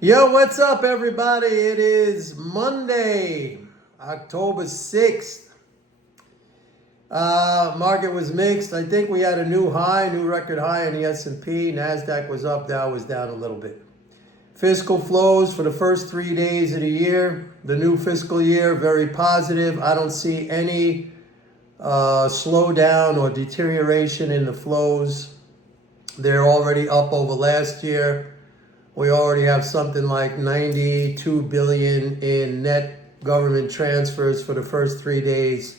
Yo, what's up, everybody? It is Monday, October 6th. Market was mixed. I think we had a new record high in the S&P. NASDAQ was up, Dow was down a little bit. Fiscal flows for the first 3 days of the year, the new fiscal year, very positive. I don't see any slowdown or deterioration in the flows. They're already up over last year. We already have something like 92 billion in net government transfers for the first 3 days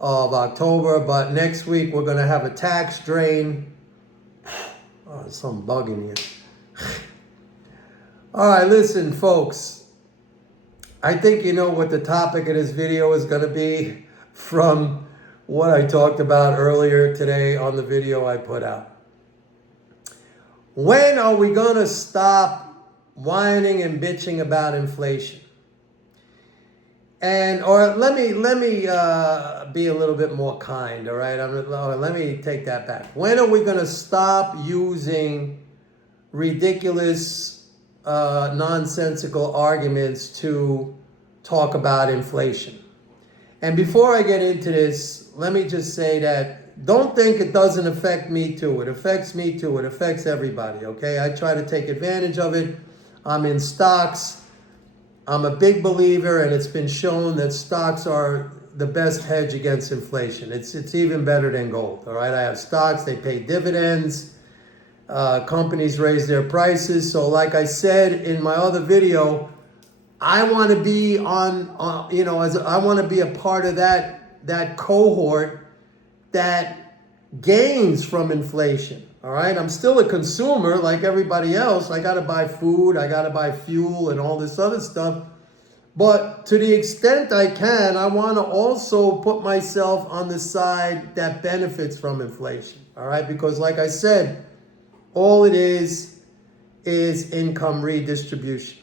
of October. But next week we're going to have a tax drain. Oh, there's some bug in here. All right, listen, folks. I think you know what the topic of this video is going to be from what I talked about earlier today on the video I put out. When are we going to stop whining and bitching about inflation? Or let me be a little bit more kind, all right? Let me take that back. When are we going to stop using ridiculous, nonsensical arguments to talk about inflation? And before I get into this, let me just say that don't think it doesn't affect me too. It affects me too. It affects everybody, okay? I try to take advantage of it. I'm in stocks. I'm a big believer, and it's been shown that stocks are the best hedge against inflation. It's even better than gold, all right? I have stocks. They pay dividends. Companies raise their prices. So like I said in my other video, I want to be I want to be a part of that cohort that gains from inflation. All right, I'm still a consumer like everybody else. I got to buy food, I got to buy fuel and all this other stuff. But to the extent I can, I want to also put myself on the side that benefits from inflation. All right, because like I said, all it is income redistribution.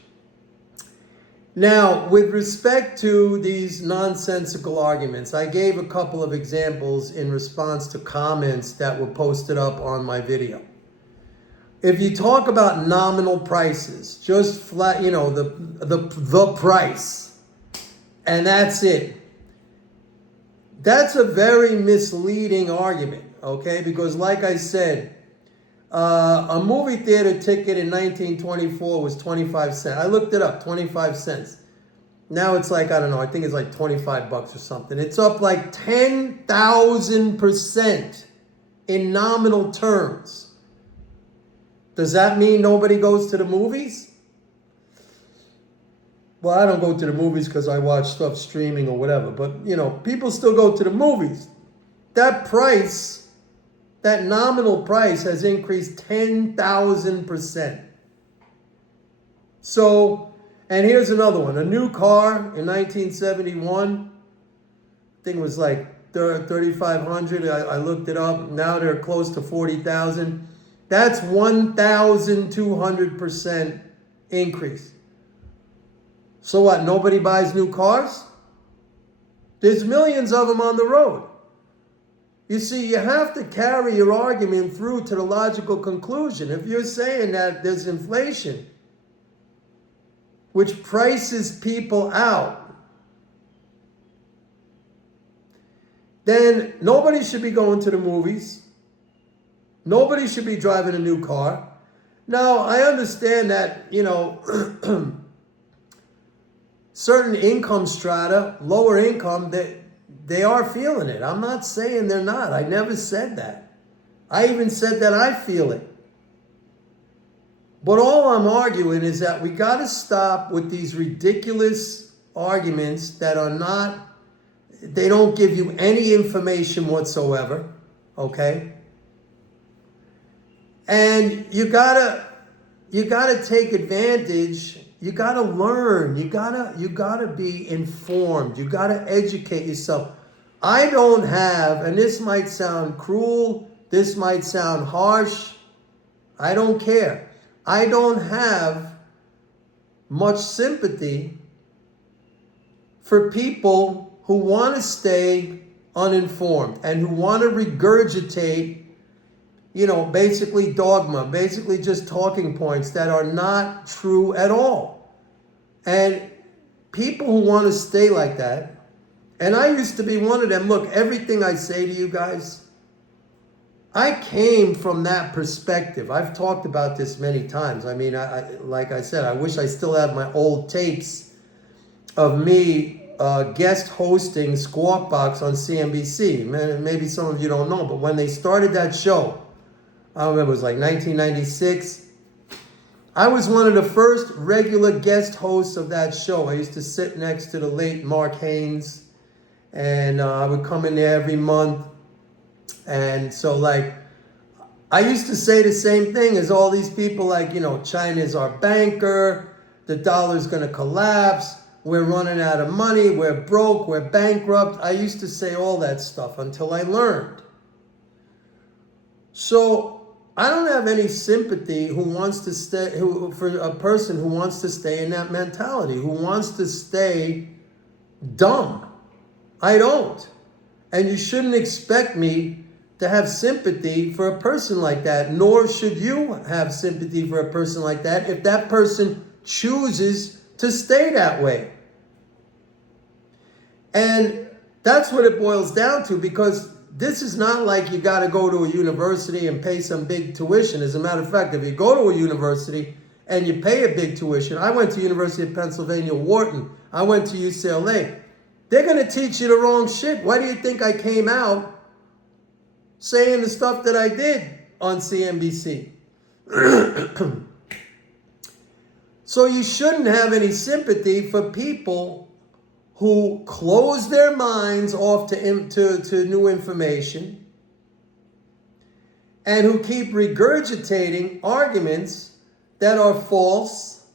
Now, with respect to these nonsensical arguments, I gave a couple of examples in response to comments that were posted up on my video. If you talk about nominal prices, just flat, the price, and that's it. That's a very misleading argument, okay? Because like I said, a movie theater ticket in 1924 was 25 cents. I looked it up, 25 cents. Now it's like, I don't know, I think it's like 25 bucks or something. It's up like 10,000% in nominal terms. Does that mean nobody goes to the movies? Well, I don't go to the movies because I watch stuff streaming or whatever. But, people still go to the movies. That nominal price has increased 10,000%. So, and here's another one. A new car in 1971, I think it was like 3,500. I looked it up. Now they're close to 40,000. That's 1,200% increase. So what, nobody buys new cars? There's millions of them on the road. You see, you have to carry your argument through to the logical conclusion. If you're saying that there's inflation, which prices people out, then nobody should be going to the movies. Nobody should be driving a new car. Now, I understand that, certain income strata, lower income, they are feeling it. I'm not saying they're not. I never said that. I even said that I feel it. But all I'm arguing is that we got to stop with these ridiculous arguments that they don't give you any information whatsoever, okay? And you gotta take advantage. You gotta learn. You gotta be informed. You gotta educate yourself. I don't have, and this might sound cruel, this might sound harsh, I don't care. I don't have much sympathy for people who want to stay uninformed and who want to regurgitate, basically dogma, basically just talking points that are not true at all. And people who want to stay like that, and I used to be one of them. Look, everything I say to you guys, I came from that perspective. I've talked about this many times. I mean, like I said, I wish I still have my old tapes of me guest hosting Squawk Box on CNBC. Maybe some of you don't know, but when they started that show, I remember it was like 1996. I was one of the first regular guest hosts of that show. I used to sit next to the late Mark Haynes, and I would come in there every month. And so, like, I used to say the same thing as all these people, like, China's our banker, the dollar's going to collapse, we're running out of money, we're broke, we're bankrupt. I used to say all that stuff until I learned. So I don't have any sympathy for a person who wants to stay in that mentality, who wants to stay dumb. I don't. And you shouldn't expect me to have sympathy for a person like that, nor should you have sympathy for a person like that if that person chooses to stay that way. And that's what it boils down to, because this is not like you got to go to a university and pay some big tuition. As a matter of fact, if you go to a university and you pay a big tuition, I went to University of Pennsylvania, Wharton, I went to UCLA, they're going to teach you the wrong shit. Why do you think I came out saying the stuff that I did on CNBC? So you shouldn't have any sympathy for people who close their minds off to new information and who keep regurgitating arguments that are false,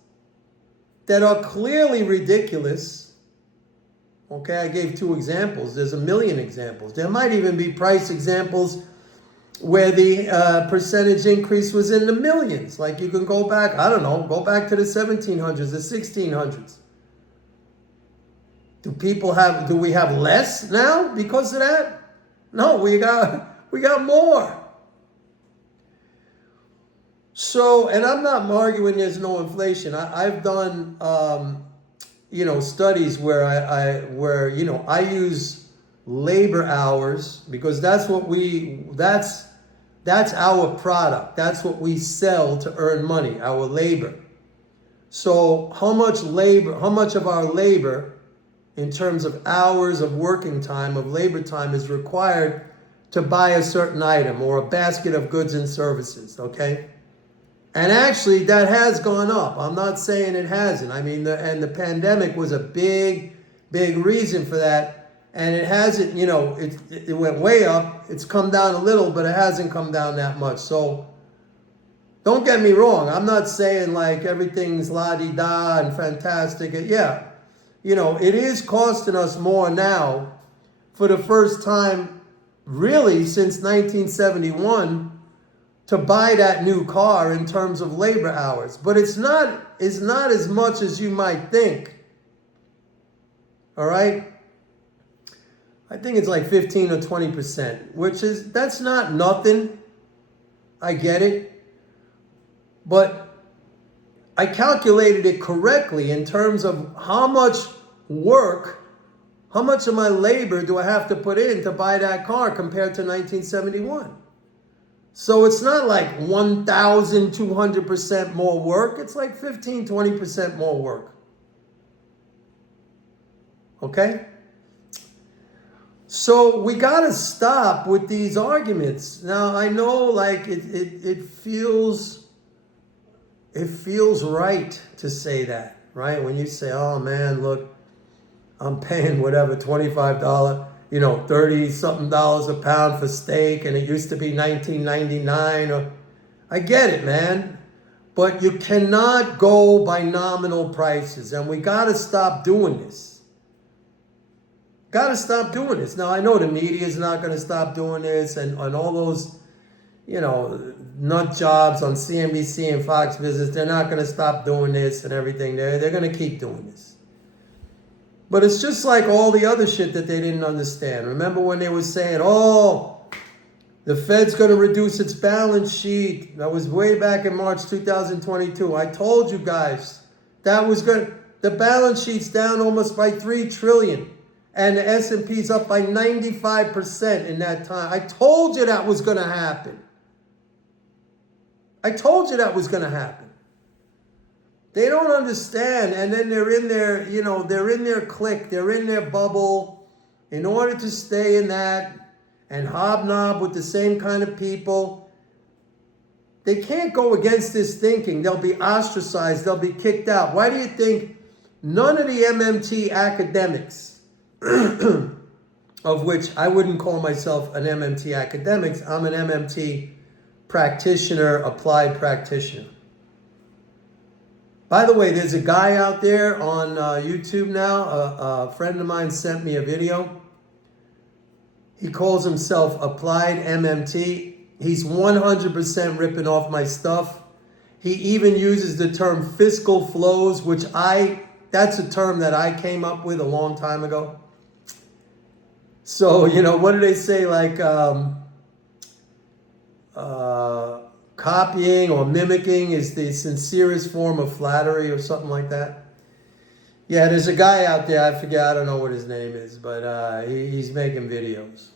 that are clearly ridiculous. Okay, I gave 2 examples. There's a million examples. There might even be price examples where the percentage increase was in the millions. Like, you can go back, I don't know, go back to the 1700s, the 1600s. Do we have less now because of that? No, we got more. So, and I'm not arguing there's no inflation. I've done studies where I use labor hours, because that's our product. That's what we sell to earn money, our labor. So how much of our labor in terms of hours of working time, of labor time, is required to buy a certain item or a basket of goods and services, okay? And actually, that has gone up. I'm not saying it hasn't. I mean, the pandemic was a big, big reason for that. And it hasn't, it went way up. It's come down a little, but it hasn't come down that much. So don't get me wrong. I'm not saying like everything's la-di-da and fantastic. Yeah, it is costing us more now for the first time really since 1971 to buy that new car in terms of labor hours. But it's not as much as you might think. All right? I think it's like 15 or 20%, that's not nothing. I get it. But I calculated it correctly in terms of how much work, how much of my labor do I have to put in to buy that car compared to 1971. So it's not like 1,200% more work. It's like 15, 20% more work. Okay? So we got to stop with these arguments. Now, I know like it feels right to say that, right? When you say, oh man, look, I'm paying whatever, $25, $30-something a pound for steak, and it used to be $19.99. I get it, man. But you cannot go by nominal prices, and we got to stop doing this. Got to stop doing this. Now, I know the media is not going to stop doing this, and all those, nut jobs on CNBC and Fox Business, they're not going to stop doing this and everything. They're going to keep doing this. But it's just like all the other shit that they didn't understand. Remember when they were saying, the The Fed's going to reduce its balance sheet. That was way back in March 2022. I told you guys that was good. The balance sheet's down almost by $3 trillion. And the S&P's up by 95% in that time. I told you that was going to happen. I told you that was going to happen. They don't understand. And then they're in their, they're in their clique. They're in their bubble in order to stay in that and hobnob with the same kind of people. They can't go against this thinking. They'll be ostracized. They'll be kicked out. Why do you think none of the MMT academics, of which I wouldn't call myself an MMT academic, I'm an MMT practitioner, applied practitioner. By the way, there's a guy out there on YouTube now. A friend of mine sent me a video. He calls himself Applied MMT. He's 100% ripping off my stuff. He even uses the term fiscal flows, which that's a term that I came up with a long time ago. So, what do they say? Like copying or mimicking is the sincerest form of flattery or something like that. Yeah, there's a guy out there, I forget, I don't know what his name is, but he's making videos.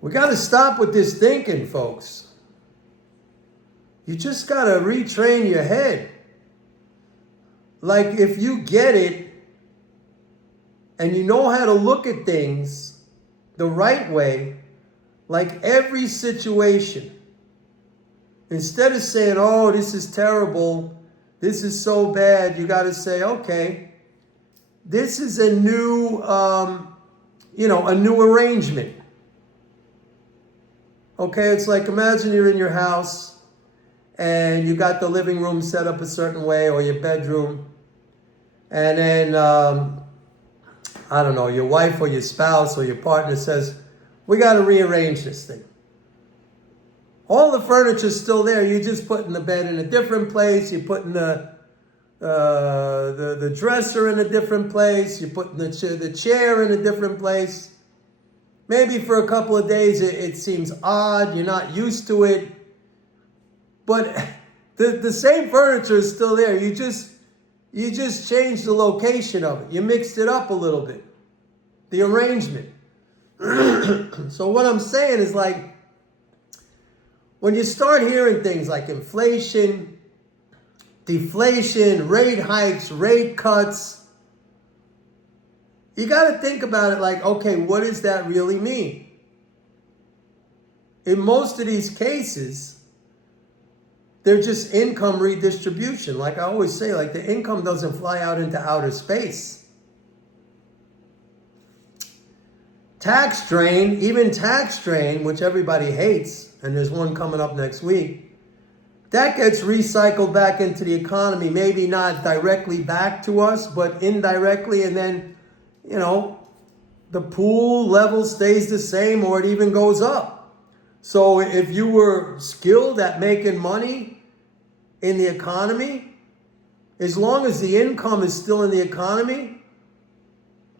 We got to stop with this thinking, folks. You just got to retrain your head. Like, if you get it and you know how to look at things the right way, like every situation, instead of saying, oh, this is terrible, this is so bad, you got to say, okay, this is a new, a new arrangement. Okay, it's like, imagine you're in your house and you got the living room set up a certain way, or your bedroom, and then, I don't know, your wife or your spouse or your partner says, we got to rearrange this thing. All the furniture's still there. You're just putting the bed in a different place. You're putting the dresser in a different place. You're putting the chair in a different place. Maybe for a couple of days it seems odd. You're not used to it. But the same furniture is still there. You just changed the location of it. You mixed it up a little bit. The arrangement. So what I'm saying is, like, when you start hearing things like inflation, deflation, rate hikes, rate cuts, you got to think about it like, okay, what does that really mean? In most of these cases, they're just income redistribution. Like I always say, like, the income doesn't fly out into outer space. Tax drain, even tax drain, which everybody hates, and there's one coming up next week, that gets recycled back into the economy, maybe not directly back to us, but indirectly, and then, the pool level stays the same, or it even goes up. So if you were skilled at making money in the economy, as long as the income is still in the economy,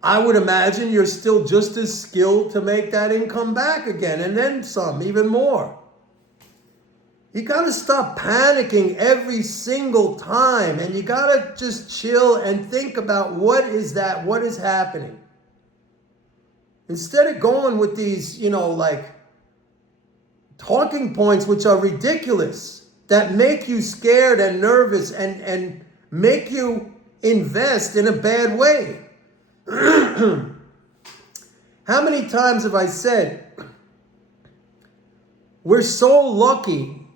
I would imagine you're still just as skilled to make that income back again, and then some, even more. You got to stop panicking every single time, and you got to just chill and think about what is happening. Instead of going with these, talking points which are ridiculous, that make you scared and nervous and make you invest in a bad way. How many times have I said, we're so lucky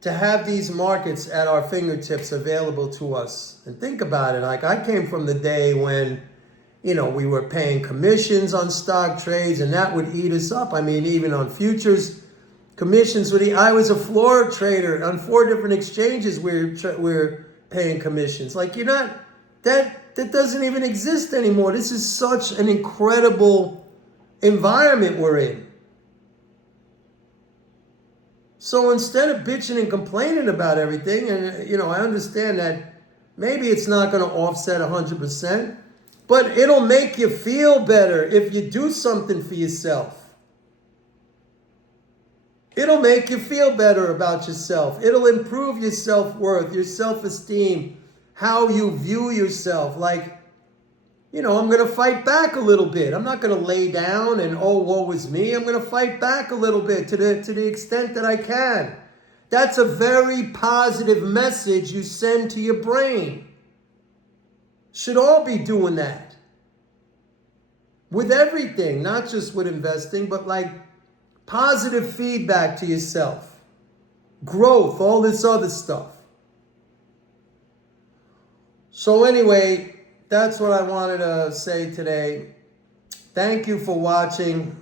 to have these markets at our fingertips available to us. And think about it. Like, I came from the day when, we were paying commissions on stock trades, and that would eat us up. I mean, even on futures, commissions would eat. I was a floor trader on 4 different exchanges. We're paying commissions. Like, that doesn't even exist anymore. This is such an incredible environment we're in. So instead of bitching and complaining about everything, and I understand that maybe it's not going to offset 100%, but it'll make you feel better if you do something for yourself. It'll make you feel better about yourself. It'll improve your self-worth, your self-esteem, how you view yourself. Like, you know, I'm going to fight back a little bit. I'm not going to lay down and, oh, woe is me. I'm going to fight back a little bit to the extent that I can. That's a very positive message you send to your brain. Should all be doing that. With everything, not just with investing, but like positive feedback to yourself. Growth, all this other stuff. So anyway, that's what I wanted to say today. Thank you for watching.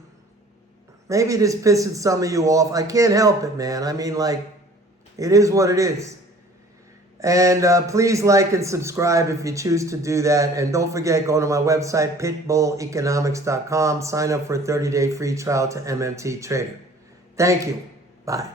Maybe this pisses some of you off. I can't help it, man. I mean, like, it is what it is. And please like and subscribe if you choose to do that. And don't forget, go to my website, pitbulleconomics.com. Sign up for a 30-day free trial to MMT Trader. Thank you. Bye.